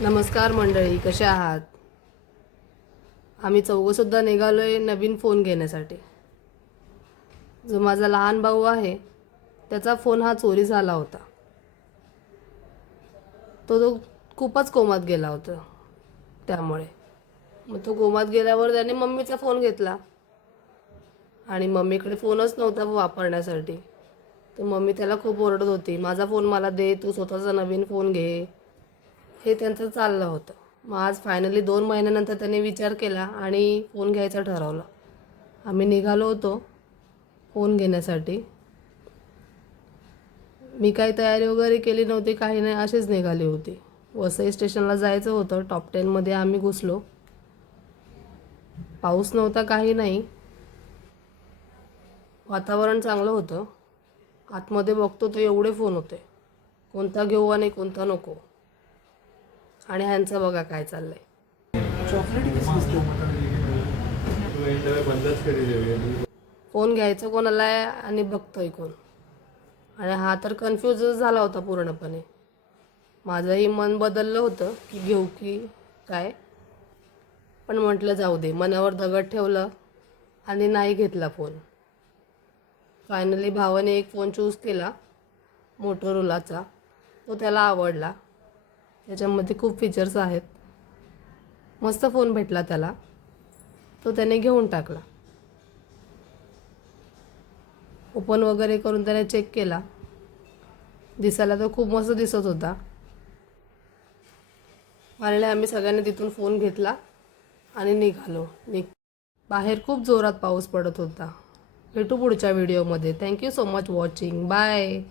नमस्कार मंडळी, कशा आहात? आम्ही चौघंसुद्धा निघालो आहे नवीन फोन घेण्यासाठी. जो माझा लहान भाऊ आहे त्याचा फोन हा चोरी झाला होता. तो खूपच कोमात गेला होता. त्यामुळे मग तो कोमात गेल्यावर त्याने मम्मीचा फोन घेतला आणि मम्मीकडे फोनच नव्हता वापरण्यासाठी. तर मम्मी त्याला खूप ओरडत होती, माझा फोन मला दे, तू स्वतःचा नवीन फोन घे. हे त्यांचं चाललं होतं. मग आज फायनली 2 महिन्यानंतर त्याने विचार केला आणि फोन घ्यायचं ठरवलं. आम्ही निघालो होतो फोन घेण्यासाठी. मी काही तयारी वगैरे केली नव्हती, काही नाही, अशीच निघाली होती. वसई स्टेशनला जायचं होतं. टॉप 10मध्ये आम्ही घुसलो. पाऊस नव्हता, काही नाही, वातावरण चांगलं होतं. आतमध्ये बघतो तर एवढे फोन होते, कोणता घेऊ आणि कोणता नको. आणि ह्यांचं बघा काय चाललंय. फोन घ्यायचं कोणाला आहे आणि बघतोय कोण. आणि हा तर कन्फ्यूजच झाला होता पूर्णपणे. माझंही मन बदललं होतं की घेऊ की काय, पण म्हटलं जाऊ दे. मनावर दगड ठेवलं आणि नाही घेतला फोन. फायनली भावाने एक फोन चूज केला, मोटोरोलाचा. तो त्याला आवडला. त्याच्यामध्ये खूप फीचर्स आहेत. मस्त फोन भेटला त्याला, तो त्याने घेऊन टाकला. ओपन वगैरे करून त्याने चेक केला. दिसायला तर खूप मस्त दिसत होता. फायनली आम्ही सगळ्यांनी तिथून फोन घेतला आणि निघालो. बाहेर खूप जोरात पाऊस पडत होता. भेटू पुढच्या व्हिडिओमध्ये. Thank you so much watching. Bye.